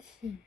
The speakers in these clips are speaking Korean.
1시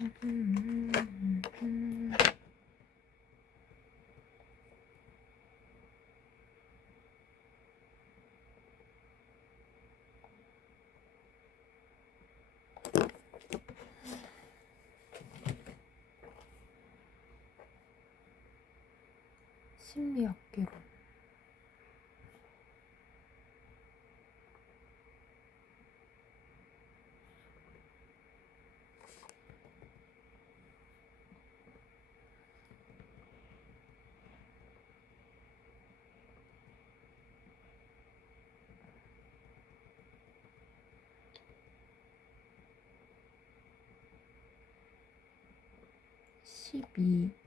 이쪽에 심리학개론 (12)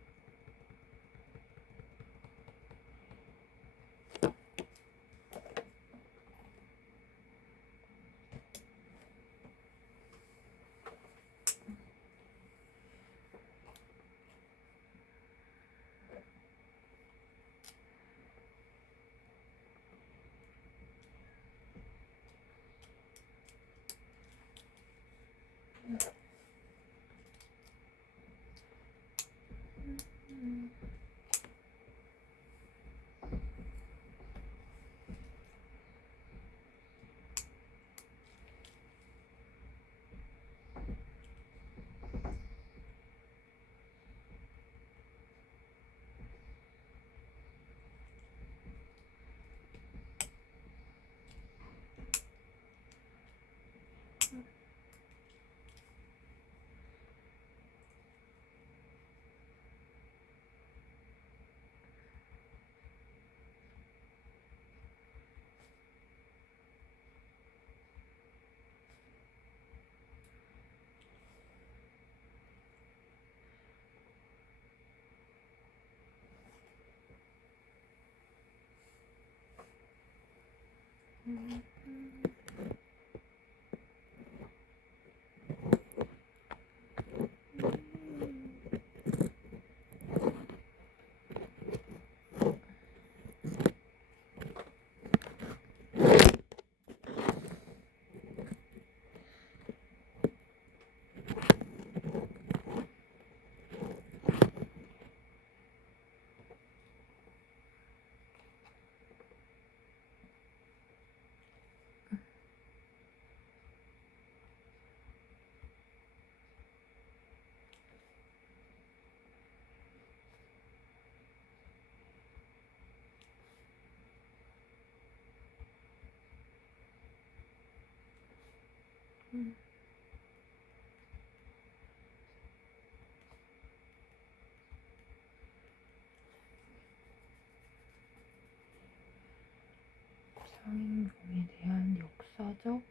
상인종에 대한 역사적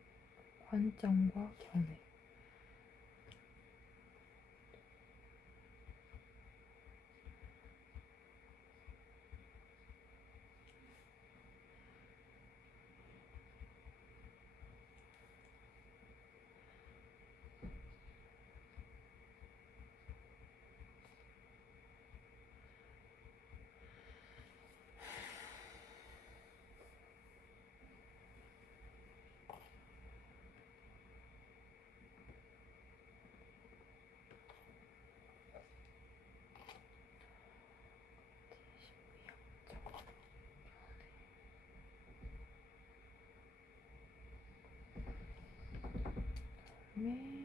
관점과 견해. 네.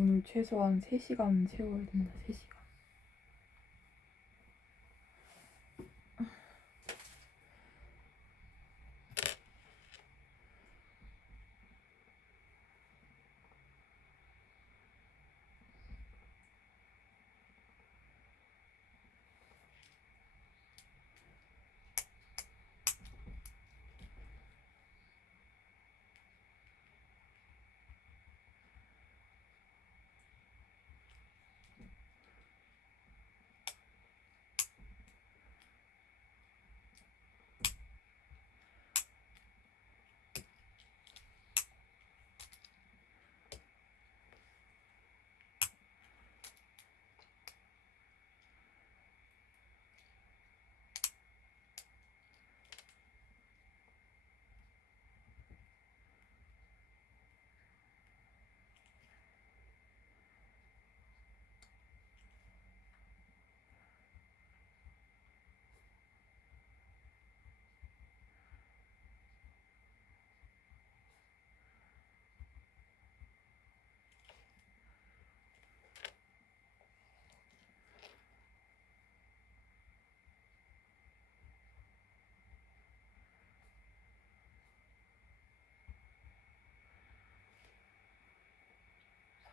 오늘 최소한 3시간 채워야 된다. 3시간.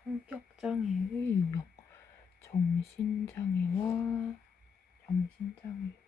성격장애의 유형. 정신장애와 정신장애.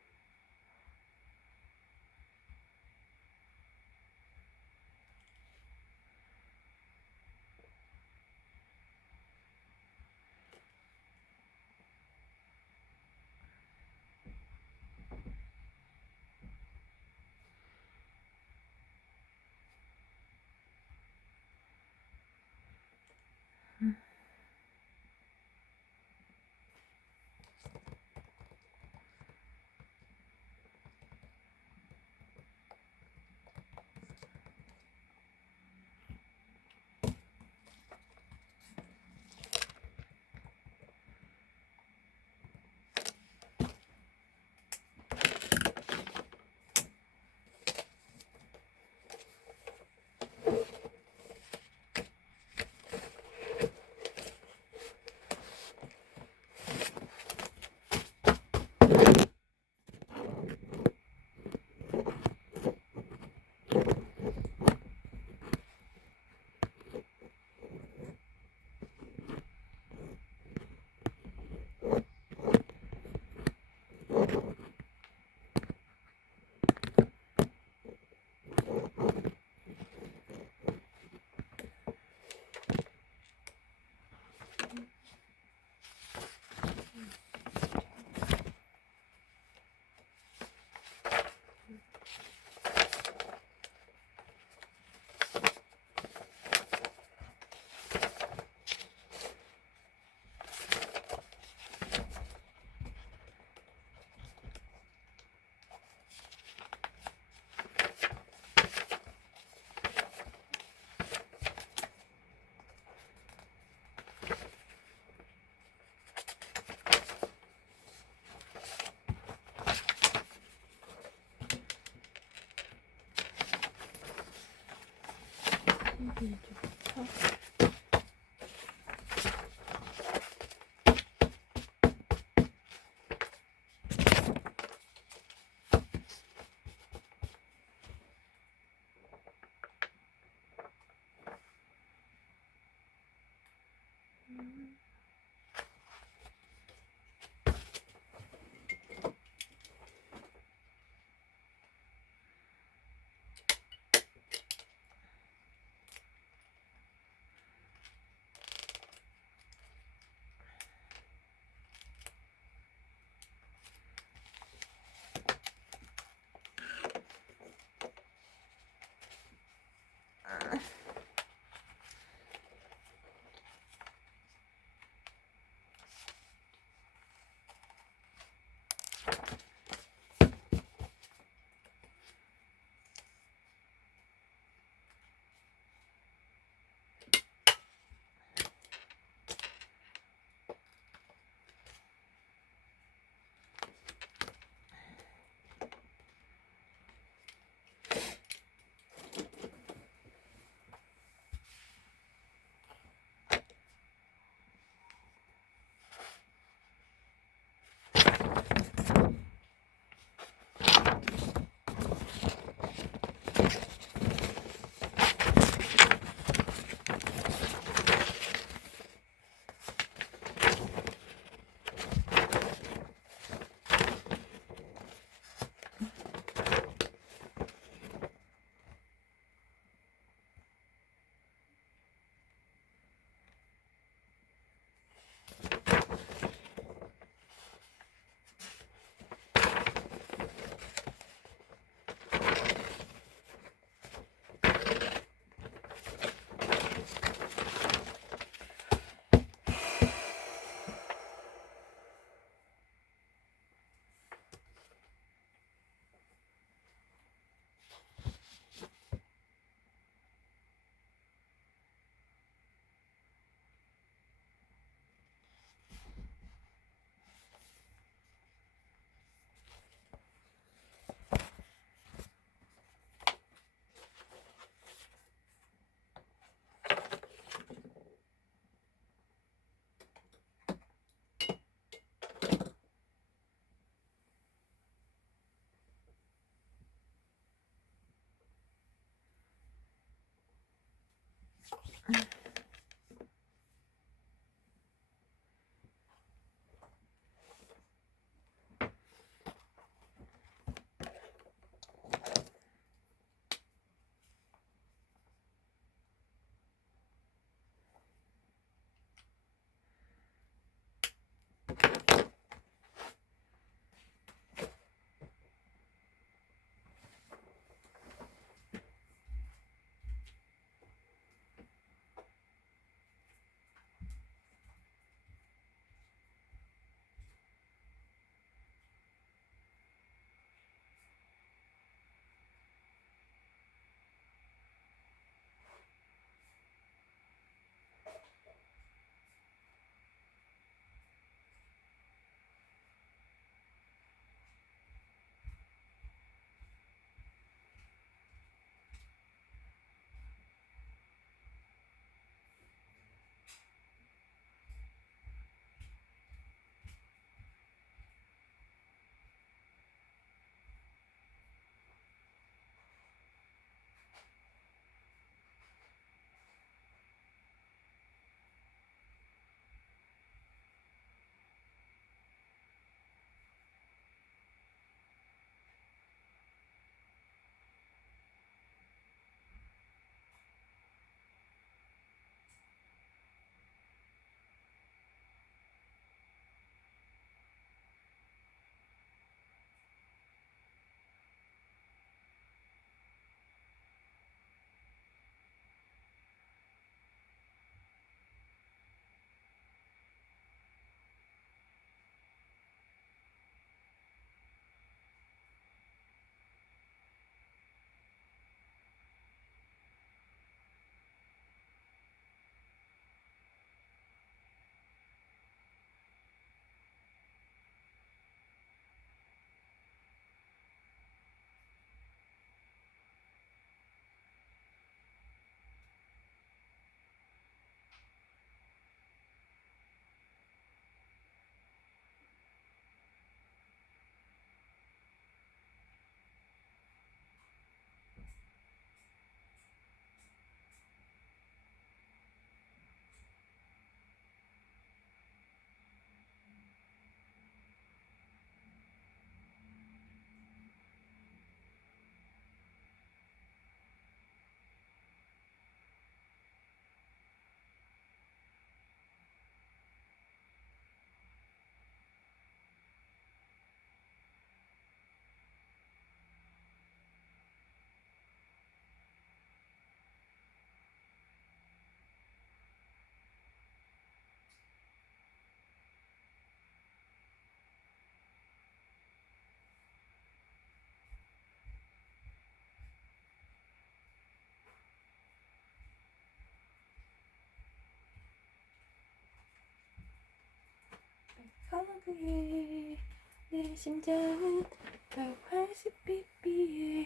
이제부터 거기에 내 심장은 더 활씩 삐삐해.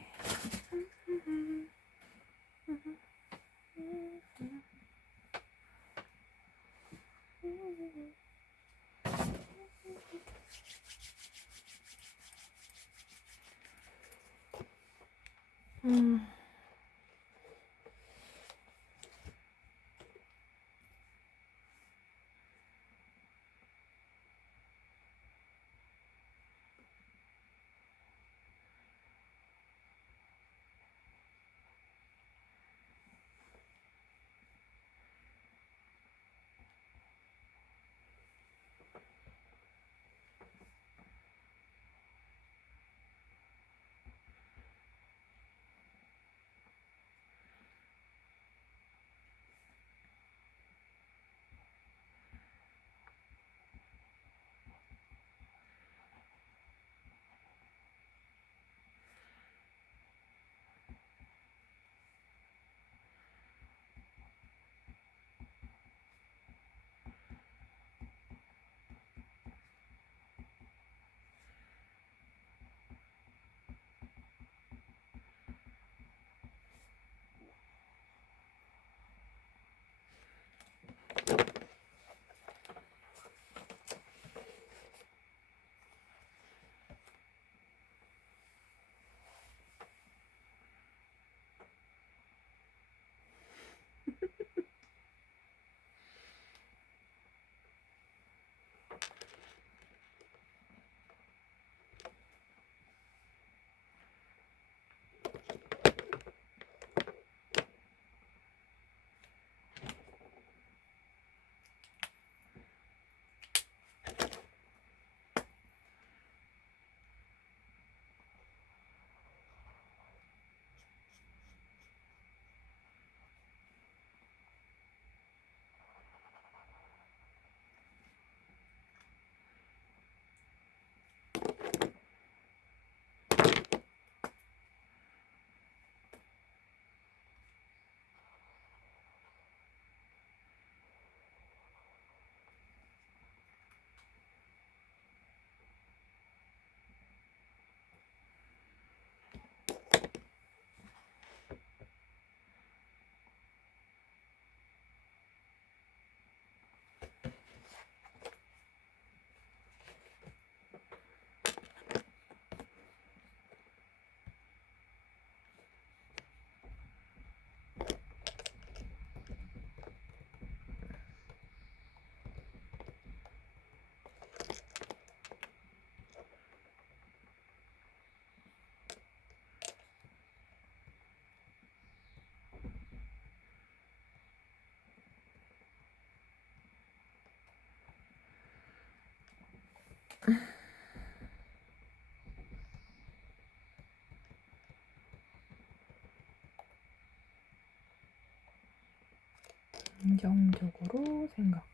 긍정적으로 생각하기.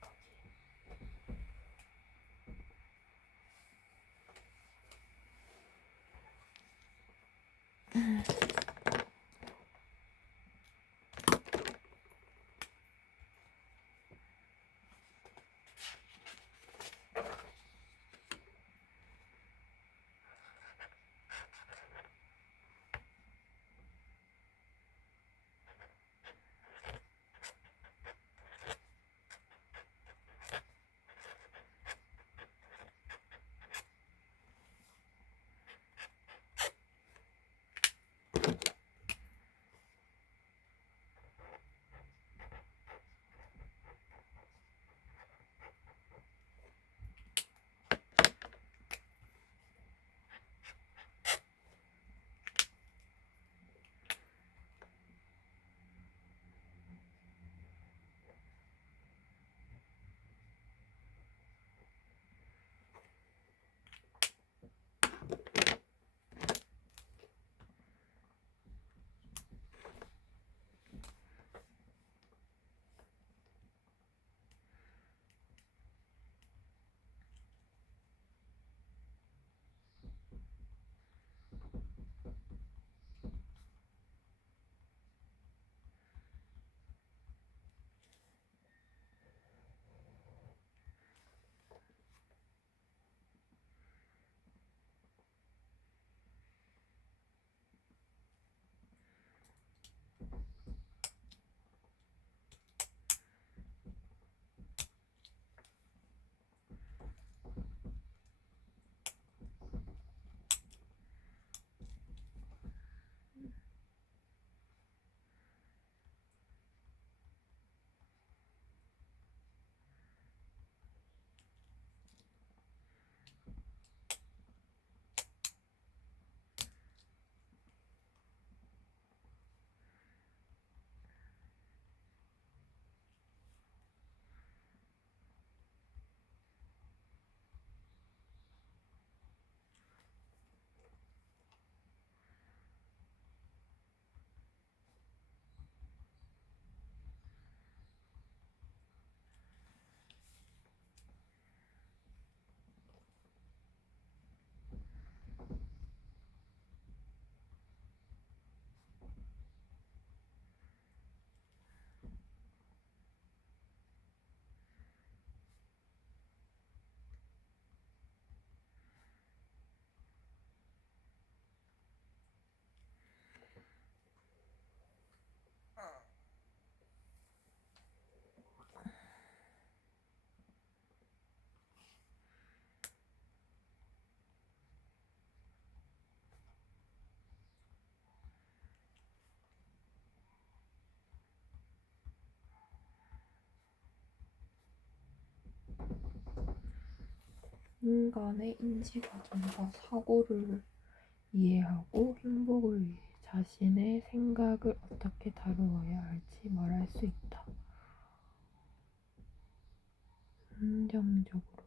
인간의 인지 과정과 사고를 이해하고 행복을 위해 자신의 생각을 어떻게 다루어야 할지 말할 수 있다. 긍정적으로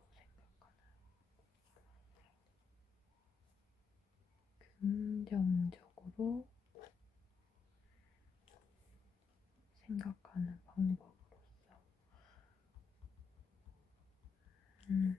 긍정적으로 생각하는 방법으로서 음,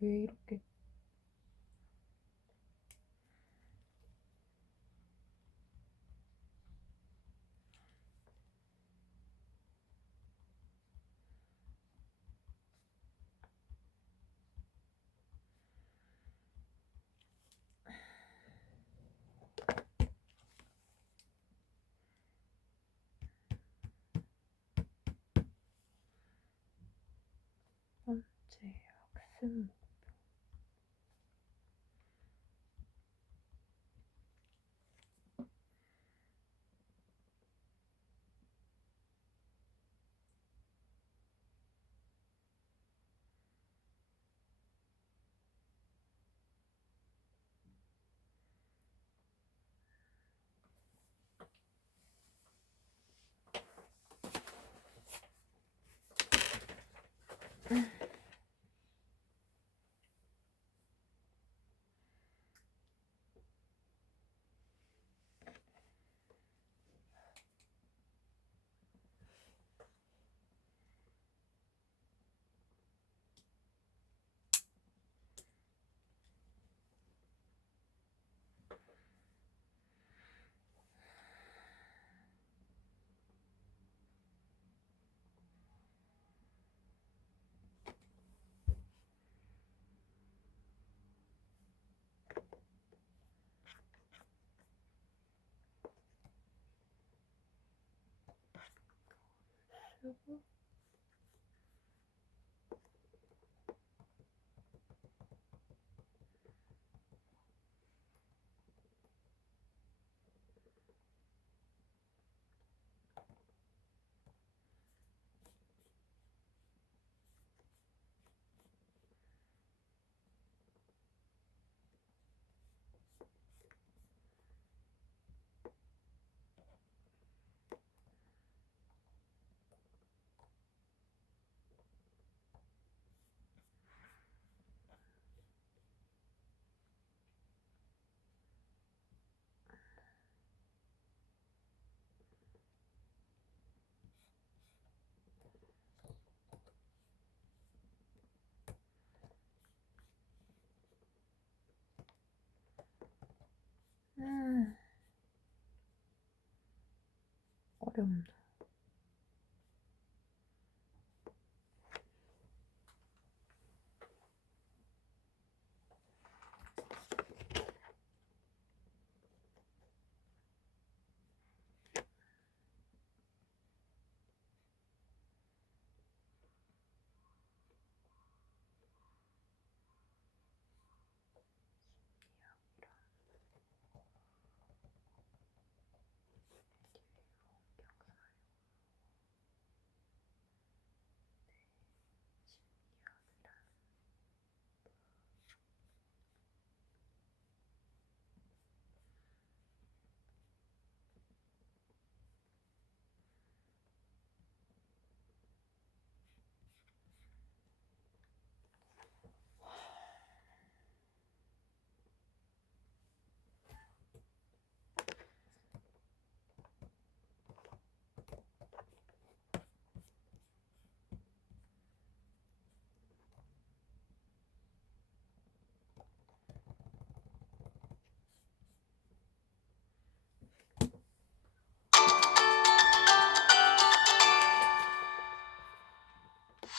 왜 이렇게 번째 학습 쓰고 어렵네.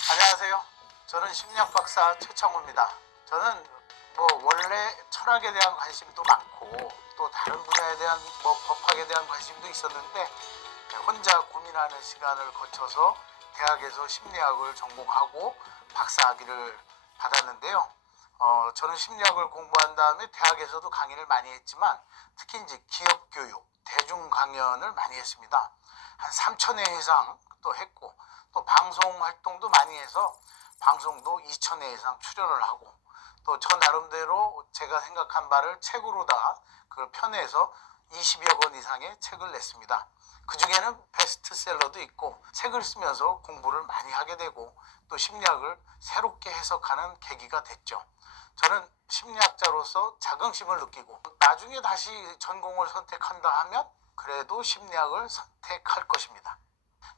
안녕하세요. 저는 심리학 박사 최창호입니다. 저는 원래 철학에 대한 관심도 많고 또 다른 분야에 대한 법학에 대한 관심도 있었는데 혼자 고민하는 시간을 거쳐서 대학에서 심리학을 전공하고 박사학위를 받았는데요. 저는 심리학을 공부한 다음에 대학에서도 강의를 많이 했지만 특히 이제 기업 교육, 대중 강연을 많이 했습니다. 한 3,000회 이상 또 했고 또 방송 활동도 많이 해서 방송도 2,000회 이상 출연을 하고 또 저 나름대로 제가 생각한 바를 책으로 다 그걸 편해서 20여 권 이상의 책을 냈습니다. 그 중에는 베스트셀러도 있고 책을 쓰면서 공부를 많이 하게 되고 또 심리학을 새롭게 해석하는 계기가 됐죠. 저는 심리학자로서 자긍심을 느끼고 나중에 다시 전공을 선택한다 하면 그래도 심리학을 선택할 것입니다.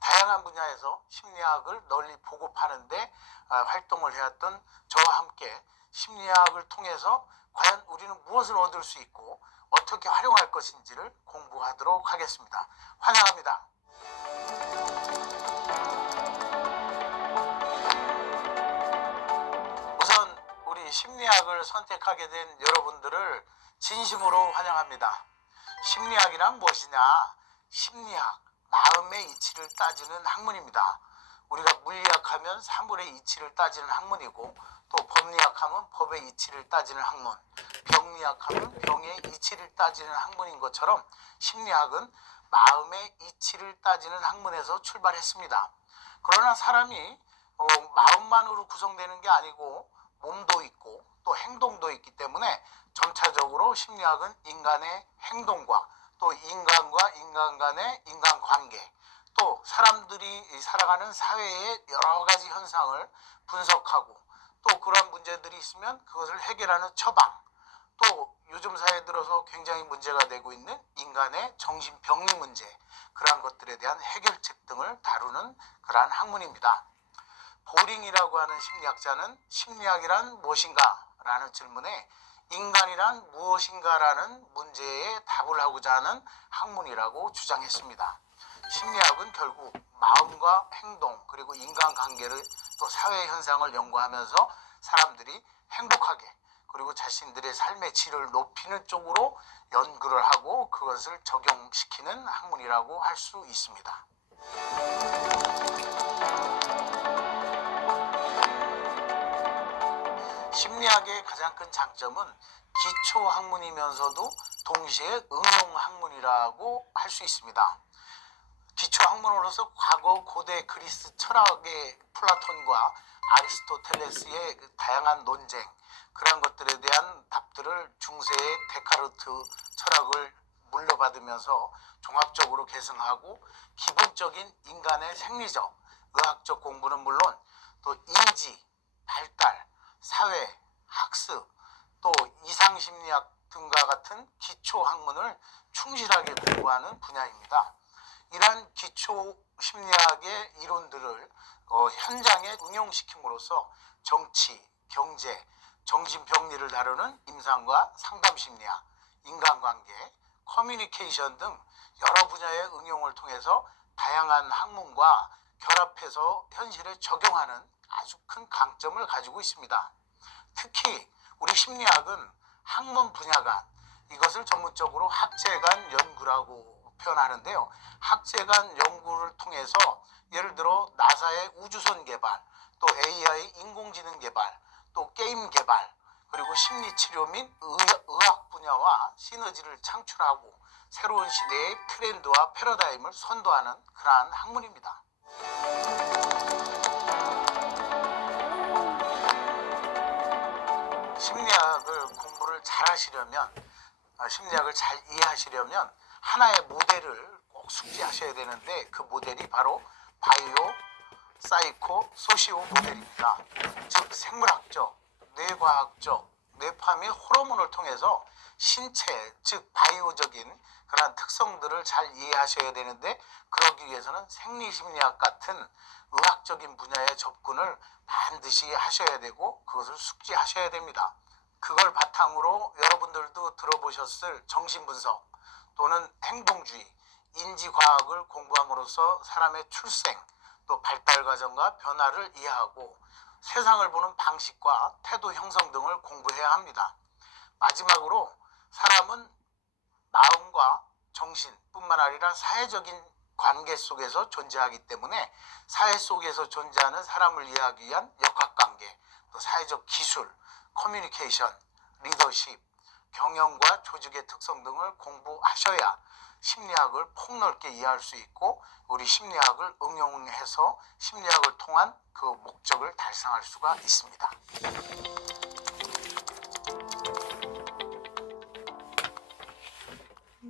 다양한 분야에서 심리학을 널리 보급하는데 활동을 해왔던 저와 함께 심리학을 통해서 과연 우리는 무엇을 얻을 수 있고 어떻게 활용할 것인지를 공부하도록 하겠습니다. 환영합니다. 우선 우리 심리학을 선택하게 된 여러분들을 진심으로 환영합니다. 심리학이란 무엇이냐? 심리학, 마음의 이치를 따지는 학문입니다. 우리가 물리학하면 사물의 이치를 따지는 학문이고, 또 법리학하면 법의 이치를 따지는 학문, 병리학하면 병의 이치를 따지는 학문인 것처럼 심리학은 마음의 이치를 따지는 학문에서 출발했습니다. 그러나 사람이 마음만으로 구성되는 게 아니고 몸도 있고 또 행동도 있기 때문에 점차적으로 심리학은 인간의 행동과 또 인간과 인간 간의 인간관계, 또 사람들이 살아가는 사회의 여러 가지 현상을 분석하고 또 그런 문제들이 있으면 그것을 해결하는 처방, 또 요즘 사회에 들어서 굉장히 문제가 되고 있는 인간의 정신병리 문제, 그러한 것들에 대한 해결책 등을 다루는 그러한 학문입니다. 보링이라고 하는 심리학자는 심리학이란 무엇인가? 라는 질문에 인간이란 무엇인가라는 문제에 답을 하고자 하는 학문이라고 주장했습니다. 심리학은 결국 마음과 행동 그리고 인간관계를 또 사회 현상을 연구하면서 사람들이 행복하게 그리고 자신들의 삶의 질을 높이는 쪽으로 연구를 하고 그것을 적용시키는 학문이라고 할 수 있습니다. 심리학의 가장 큰 장점은 기초 학문이면서도 동시에 응용 학문이라고 할 수 있습니다. 기초 학문으로서 과거 고대 그리스 철학의 플라톤과 아리스토텔레스의 다양한 논쟁, 그런 것들에 대한 답들을 중세의 데카르트 철학을 물려받으면서 종합적으로 계승하고 기본적인 인간의 생리적, 의학적 공부는 물론 또 인지, 발달, 사회, 학습, 또 이상심리학 등과 같은 기초 학문을 충실하게 공부하는 분야입니다. 이러한 기초 심리학의 이론들을 현장에 응용시킴으로써 정치, 경제, 정신병리를 다루는 임상과 상담심리학, 인간관계, 커뮤니케이션 등 여러 분야의 응용을 통해서 다양한 학문과 결합해서 현실에 적용하는 아주 큰 강점을 가지고 있습니다. 특히 우리 심리학은 학문 분야간, 이것을 전문적으로 학제간 연구라고 표현하는데요. 학제간 연구를 통해서 예를 들어 나사의 우주선 개발, 또 AI 인공지능 개발, 또 게임 개발, 그리고 심리치료 및 의학 분야와 시너지를 창출하고 새로운 시대의 트렌드와 패러다임을 선도하는 그러한 학문입니다. 심리학을 공부를 잘 하시려면, 심리학을 잘 이해하시려면 하나의 모델을 꼭 숙지하셔야 되는데 그 모델이 바로 바이오, 사이코, 소시오 모델입니다. 즉 생물학적, 뇌과학적, 뇌파 및 호르몬을 통해서 신체, 즉 바이오적인 그러한 특성들을 잘 이해하셔야 되는데 그러기 위해서는 생리심리학 같은 의학적인 분야의 접근을 반드시 하셔야 되고 그것을 숙지하셔야 됩니다. 그걸 바탕으로 여러분들도 들어보셨을 정신분석 또는 행동주의, 인지과학을 공부함으로써 사람의 출생, 또 발달 과정과 변화를 이해하고 세상을 보는 방식과 태도 형성 등을 공부해야 합니다. 마지막으로 사람은 마음과 정신뿐만 아니라 사회적인 관계 속에서 존재하기 때문에 사회 속에서 존재하는 사람을 이해하기 위한 역학관계, 또 사회적 기술, 커뮤니케이션, 리더십, 경영과 조직의 특성 등을 공부하셔야 심리학을 폭넓게 이해할 수 있고 우리 심리학을 응용해서 심리학을 통한 그 목적을 달성할 수가 있습니다.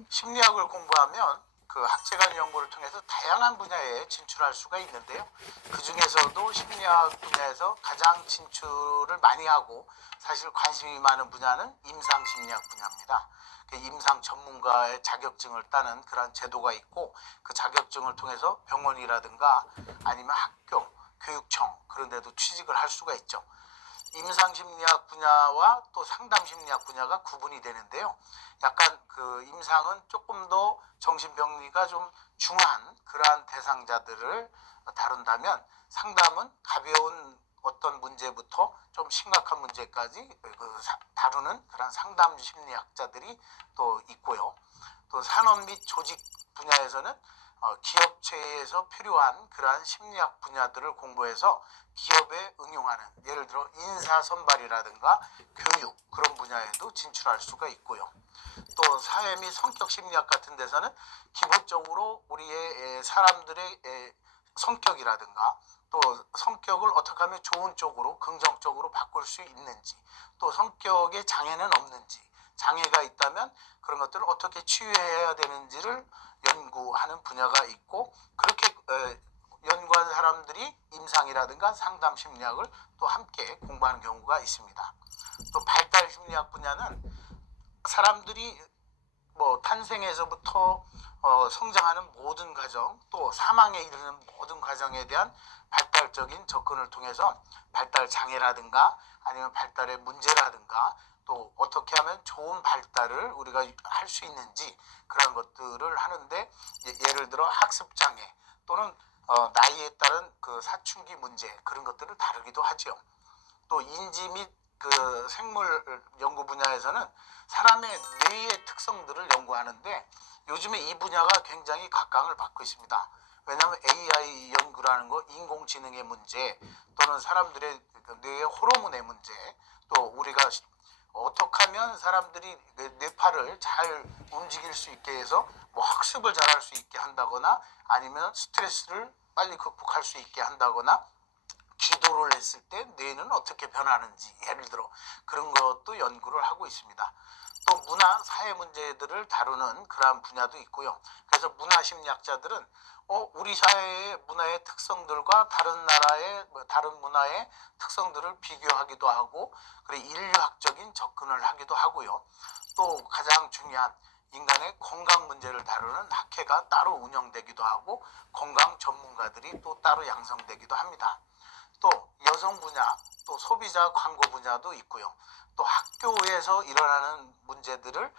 심리학을 공부하면 그 그 학제간 연구를 통해서 다양한 분야에 진출할 수가 있는데요. 그 중에서도 심리학 분야에서 가장 진출을 많이 하고 사실 관심이 많은 분야는 임상심리학 분야입니다. 임상 전문가의 자격증을 따는 그런 제도가 있고 그 자격증을 통해서 병원이라든가 아니면 학교, 교육청 그런 데도 취직을 할 수가 있죠. 임상심리학 분야와 또 상담심리학 분야가 구분이 되는데요. 약간 그 임상은 조금 더 정신병리가 좀 중한 그러한 대상자들을 다룬다면 상담은 가벼운 어떤 문제부터 좀 심각한 문제까지 다루는 그런 상담 심리학자들이 또 있고요. 또 산업 및 조직 분야에서는 기업체에서 필요한 그러한 심리학 분야들을 공부해서 기업에 응용하는 예를 들어 인사 선발이라든가 교육 그런 분야에도 진출할 수가 있고요. 또 사회 및 성격 심리학 같은 데서는 기본적으로 우리의 사람들의 성격이라든가 또 성격을 어떻게 하면 좋은 쪽으로 긍정적으로 바꿀 수 있는지 또 성격에 장애는 없는지 장애가 있다면 그런 것들을 어떻게 치유해야 되는지를 연구하는 분야가 있고 그렇게 연구한 사람들이 임상이라든가 상담 심리학을 또 함께 공부하는 경우가 있습니다. 또 발달 심리학 분야는 사람들이 뭐 탄생에서부터 성장하는 모든 과정 또 사망에 이르는 모든 과정에 대한 발달적인 접근을 통해서 발달 장애라든가 아니면 발달의 문제라든가 또 어떻게 하면 좋은 발달을 우리가 할 수 있는지 그런 것들을 하는데 예를 들어 학습 장애 또는 나이에 따른 그 사춘기 문제 그런 것들을 다루기도 하죠. 또 인지 및 그 생물 연구 분야에서는 사람의 뇌의 특성들을 연구하는데 요즘에 이 분야가 굉장히 각광을 받고 있습니다. 왜냐하면 AI 연구라는 거 인공지능의 문제 또는 사람들의 뇌의 호르몬의 문제 또 우리가 어떻게 하면 사람들이 뇌파를 잘 움직일 수 있게 해서 뭐 학습을 잘할 수 있게 한다거나 아니면 스트레스를 빨리 극복할 수 있게 한다거나 기도를 했을 때 뇌는 어떻게 변하는지 예를 들어 그런 것도 연구를 하고 있습니다. 또 문화, 사회 문제들을 다루는 그러한 분야도 있고요. 그래서 문화심리학자들은 우리 사회의 문화의 특성들과 다른 나라의 다른 문화의 특성들을 비교하기도 하고 그리고 인류학적인 접근을 하기도 하고요. 또 가장 중요한 인간의 건강 문제를 다루는 학회가 따로 운영되기도 하고 건강 전문가들이 또 따로 양성되기도 합니다. 또 여성 분야, 또 소비자 광고 분야도 있고요. 또 학교에서 일어나는 문제들을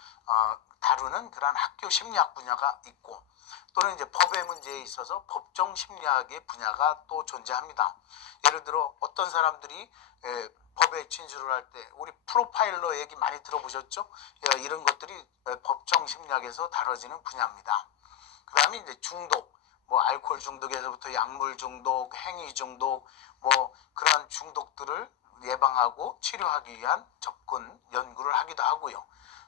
다루는 그런 학교 심리학 분야가 있고 또는 이제 법의 문제에 있어서 법정 심리학의 분야가 또 존재합니다. 예를 들어 어떤 사람들이 법에 진술을 할 때 우리 프로파일러 얘기 많이 들어보셨죠? 이런 것들이 법정 심리학에서 다뤄지는 분야입니다. 그 다음에 이제 중독, 뭐 알코올 중독에서부터 약물 중독, 행위 중독, 뭐 그러한 중독들을 예방하고 치료하기 위한 접근 연구를 하기도 하고요.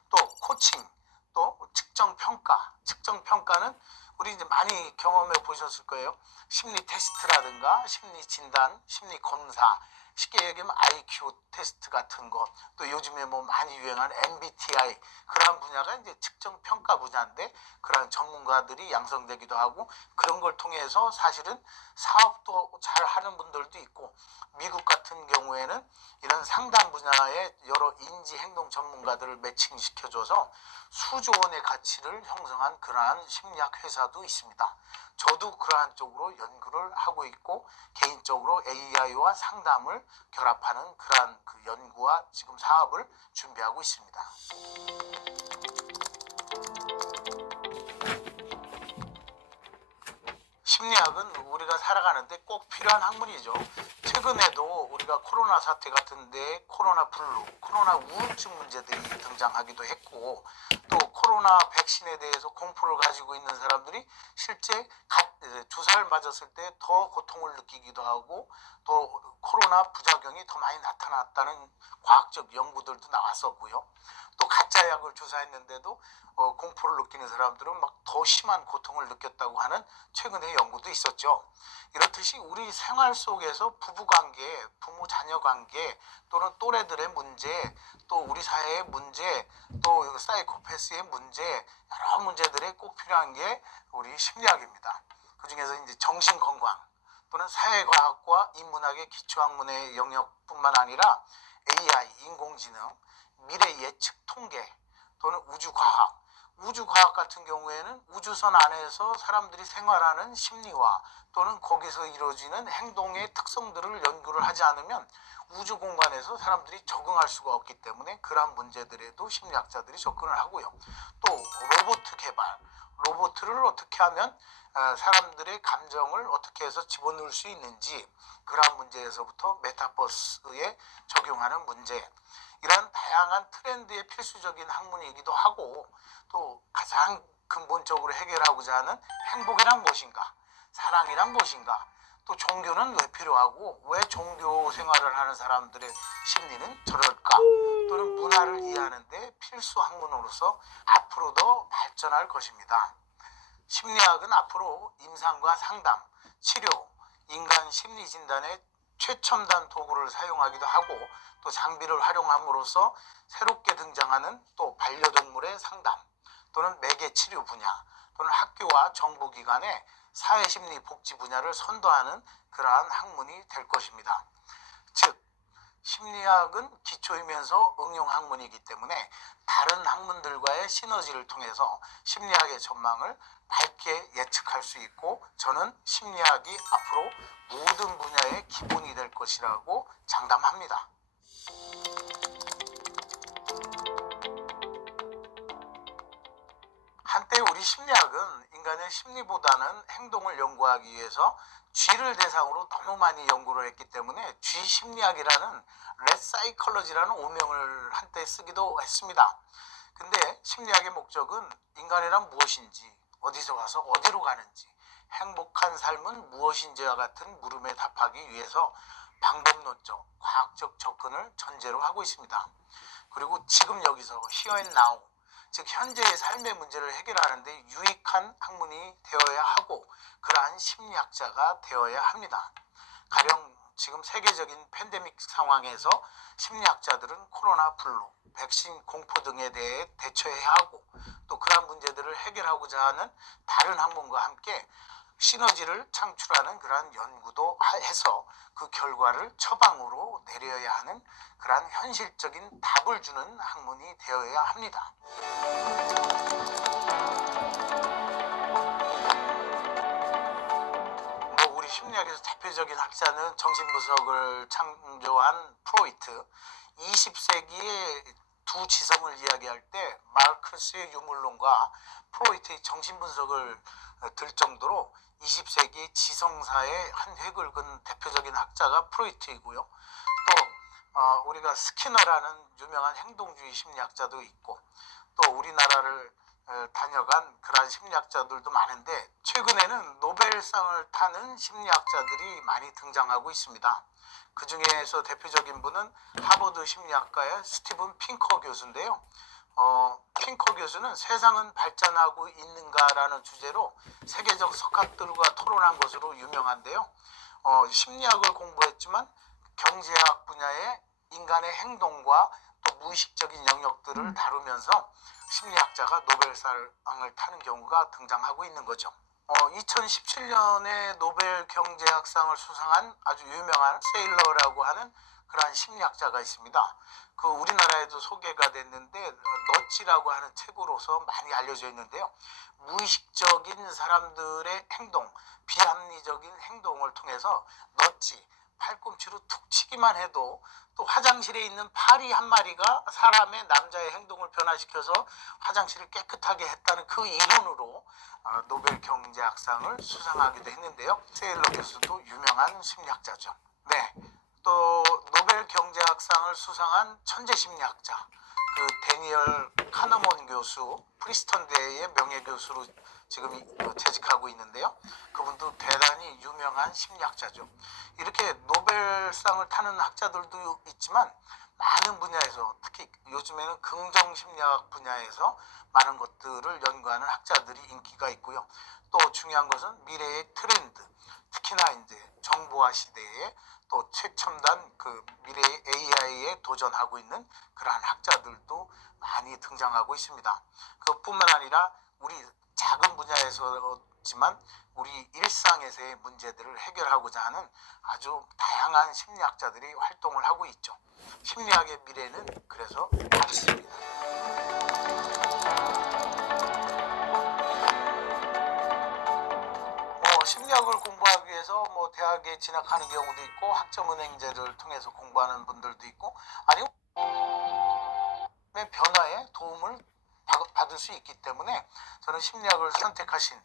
또 코칭, 또 측정 평가. 측정 평가는 우리 이제 많이 경험해 보셨을 거예요. 심리 테스트라든가 심리 진단, 심리 검사, 쉽게 얘기하면 IQ 테스트 같은 거, 또 요즘에 뭐 많이 유행하는 MBTI 그러한 분야가 이제 측정 평가 분야인데 그러한 전문가들이 양성되기도 하고 그런 걸 통해서 사실은 사업도 잘 하는 분들도 있고 미국 같은 경우에는 이런 상담 분야의 여러 인지 행동 전문가들을 매칭시켜줘서 수조 원의 가치를 형성한 그러한 심리학 회사도 있습니다. 저도 그러한 쪽으로 연구를 하고 있고 개인적으로 AI와 상담을 결합하는 그러한 그 연구와 지금 사업을 준비하고 있습니다. 심리학은 우리가 살아가는데 꼭 필요한 학문이죠. 최근에도 우리가 코로나 사태 같은데 코로나 블루, 코로나 우울증 문제들이 등장하기도 했고 또 코로나 백신에 대해서 공포를 가지고 있는 사람들이 실제 주사를 맞았을 때 더 고통을 느끼기도 하고 또 코로나 부작용이 더 많이 나타났다는 과학적 연구들도 나왔었고요. 또 가짜 약을 주사했는데도 공포를 느끼는 사람들은 막 더 심한 고통을 느꼈다고 하는 최근의 연구도 있었죠. 이렇듯이 우리 생활 속에서 부부관계, 부모자녀관계 또는 또래들의 문제, 또 우리 사회의 문제, 또 사이코패스의 문제 문제, 여러 문제들에 꼭 필요한 게 우리 심리학입니다. 그 중에서 이제 정신건강 또는 사회과학과 인문학의 기초학문의 영역뿐만 아니라 AI, 인공지능, 미래 예측 통계 또는 우주과학, 우주과학 같은 경우에는 우주선 안에서 사람들이 생활하는 심리와 또는 거기서 이루어지는 행동의 특성들을 연구를 하지 않으면 우주 공간에서 사람들이 적응할 수가 없기 때문에 그러한 문제들에도 심리학자들이 접근을 하고요. 또 로봇 개발, 로봇을 어떻게 하면 사람들의 감정을 어떻게 해서 집어넣을 수 있는지, 그러한 문제에서부터 메타버스에 적용하는 문제, 이런 다양한 트렌드의 필수적인 학문이기도 하고, 또 가장 근본적으로 해결하고자 하는 행복이란 무엇인가, 사랑이란 무엇인가, 또 종교는 왜 필요하고 왜 종교 생활을 하는 사람들의 심리는 저럴까, 또는 문화를 이해하는 데 필수 학문으로서 앞으로도 발전할 것입니다. 심리학은 앞으로 임상과 상담, 치료, 인간 심리 진단의 최첨단 도구를 사용하기도 하고, 또 장비를 활용함으로써 새롭게 등장하는 또 반려동물의 상담 또는 매개 치료 분야 또는 학교와 정부기관의 사회심리 복지 분야를 선도하는 그러한 학문이 될 것입니다. 즉 심리학은 기초이면서 응용 학문이기 때문에 다른 학문들과의 시너지를 통해서 심리학의 전망을 밝게 예측할 수 있고, 저는 심리학이 앞으로 모든 분야의 기본이 될 것이라고 장담합니다. 한때 우리 심리학은 인간의 심리보다는 행동을 연구하기 위해서 쥐를 대상으로 너무 많이 연구를 했기 때문에 쥐 심리학이라는 렛 사이컬러지라는 오명을 한때 쓰기도 했습니다. 근데 심리학의 목적은 인간이란 무엇인지, 어디서 와서 어디로 가는지, 행복한 삶은 무엇인지와 같은 물음에 답하기 위해서 방법론적, 과학적 접근을 전제로 하고 있습니다. 그리고 지금 여기서 here and now, 즉 현재의 삶의 문제를 해결하는데 유익한 학문이 되어야 하고, 그러한 심리학자가 되어야 합니다. 가령 지금 세계적인 팬데믹 상황에서 심리학자들은 코로나 블루, 백신 공포 등에 대해 대처해야 하고, 또 그러한 문제들을 해결하고자 하는 다른 학문과 함께 시너지를 창출하는 그러한 연구도 해서 그 결과를 처방으로 내려야 하는 그러한 현실적인 답을 주는 학문이 되어야 합니다. 우리 심리학에서 대표적인 학자는 정신분석을 창조한 프로이트, 20세기의 두 지성을 이야기할 때 마르크스의 유물론과 프로이트의 정신분석을 들 정도로 20세기 지성사의 한 획을 그은 대표적인 학자가 프로이트이고요. 또 우리가 스키너라는 유명한 행동주의 심리학자도 있고, 또 우리나라를 다녀간 그러한 심리학자들도 많은데, 최근에는 노벨상을 타는 심리학자들이 많이 등장하고 있습니다. 그 중에서 대표적인 분은 하버드 심리학과의 스티븐 핑커 교수인데요. 핑커 교수는 세상은 발전하고 있는가라는 주제로 세계적 석학들과 토론한 것으로 유명한데요. 심리학을 공부했지만 경제학 분야의 인간의 행동과 또 무의식적인 영역들을 다루면서 심리학자가 노벨상을 타는 경우가 등장하고 있는 거죠. 2017년에 노벨 경제학상을 수상한 아주 유명한 세일러라고 하는 그러한 심리학자가 있습니다. 그 우리나라에도 소개가 됐는데 너찌라고 하는 책으로서 많이 알려져 있는데요. 무의식적인 사람들의 행동, 비합리적인 행동을 통해서 너찌, 팔꿈치로 툭 치기만 해도 또 화장실에 있는 파리 한 마리가 사람의 남자의 행동을 변화시켜서 화장실을 깨끗하게 했다는 그 이론으로 노벨 경제학상을 수상하기도 했는데요. 세일러 교수도 유명한 심리학자죠. 네, 또 노벨 경제학상을 수상한 천재 심리학자, 그 데니얼 카너먼 교수, 프리스턴대의 명예교수로 지금 재직하고 있는데요. 그분도 대단히 유명한 심리학자죠. 이렇게 노벨상을 타는 학자들도 있지만 많은 분야에서 특히 요즘에는 긍정심리학 분야에서 많은 것들을 연구하는 학자들이 인기가 있고요. 또 중요한 것은 미래의 트렌드, 특히나 이제 정보화 시대에 또 최첨단 그 미래의 AI에 도전하고 있는 그러한 학자들도 많이 등장하고 있습니다. 그뿐만 아니라 우리 작은 분야에서지만 우리 일상에서의 문제들을 해결하고자 하는 아주 다양한 심리학자들이 활동을 하고 있죠. 심리학의 미래는 그래서 밝습니다. 심리학을 공부하기 위해서 대학에 진학하는 경우도 있고 학점은행제를 통해서 공부하는 분들도 있고 아니면 변화에 도움을 받을 수 있기 때문에 저는 심리학을 선택하신